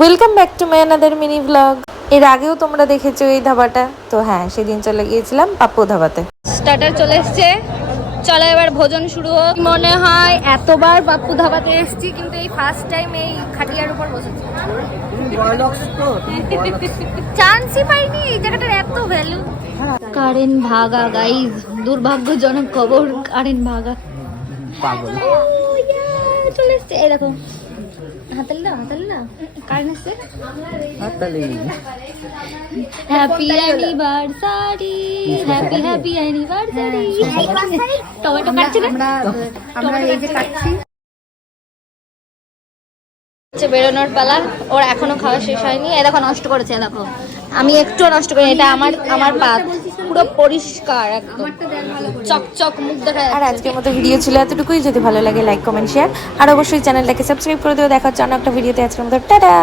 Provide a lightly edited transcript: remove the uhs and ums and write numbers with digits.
Welcome back to my another mini blog. এর আগেও তোমরা দেখেছো এই ধাবাটা, তো হ্যাঁ সেদিন চলে গিয়েছিলাম পাপ্পু ধাবাতে। স্টার্টার চলে এসছে, চলো এবার ভোজন শুরু হোক। মনে হয় এতবার পাপ্পু ধাবাতে এসেছি, কিন্তু এই ফার্স্ট টাইম এই খাটিয়ার উপর বসেছি। চান্সই পাইনি, এই জায়গাটার এত ভ্যালু। কারেন্ট ভাগা গাইজ, দুর্ভাগ্যজনক খবর, কারেন্ট ভাগা। চলে এসছে, এই দেখো হাতালি না, হাতালি না, কারেন্ট এসছে। Happy anniversary, happy happy anniversary. Tomato কাটছি না আমরা, এই যে কাটছি। বেরোনোর পালা, ওর এখনো খাওয়া শেষ হয়নি। এ দেখো নষ্ট করেছে, দেখো আমি একটু নষ্ট করি। এটা আমার পাত পুরো পরিষ্কার, একদম চকচক, মুখ দেখা যাচ্ছে। আর আজকের মতো ভিডিও ছিল এতটুকুই। যদি ভালো লাগে লাইক কমেন্ট শেয়ার, আর অবশ্যই চ্যানেলটাকে সাবস্ক্রাইব করে দিও। দেখা হচ্ছে অন্য একটা ভিডিওতে। আজকের মতো টাটা।